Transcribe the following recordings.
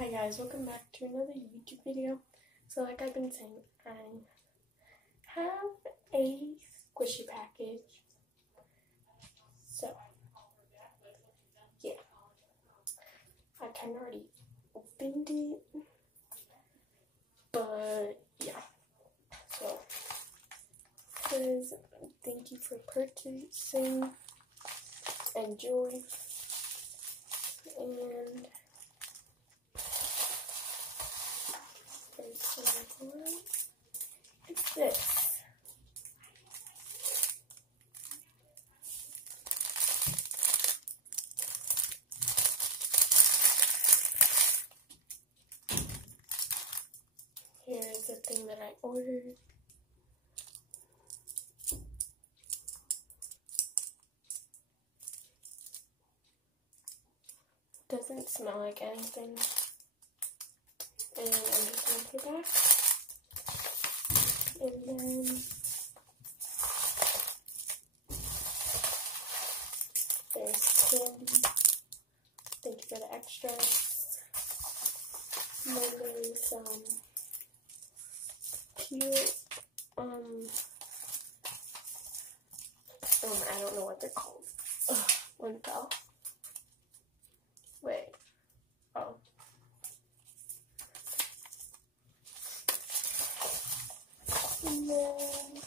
Hi guys, welcome back to another YouTube video. So like I've been saying, I have a squishy package. So yeah, I kind of already opened it, but yeah. So it says thank you for purchasing, enjoy, and it's this. Here's the thing that I ordered. Doesn't smell like anything. And I'm just going to put it back. And then there's candy. Thank you for the extras. And then there's some cute, I don't know what they're called. One fell. Wait. Oh. And then,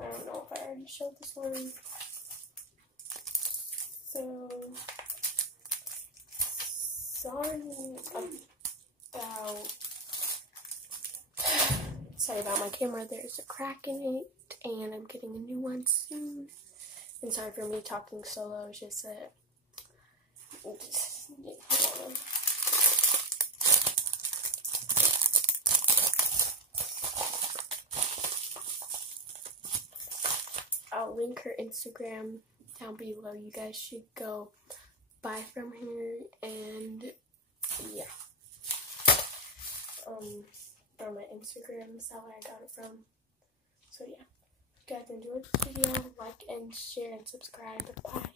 I don't know if I already showed this one. So, sorry about my camera. There's a crack in it, and I'm getting a new one soon. And sorry for me talking solo. It's just that. I'll link her Instagram down below. You guys should go buy from her, and yeah. From my Instagram is how I got it from. So yeah. If you guys enjoyed this video, like and share and subscribe. Bye.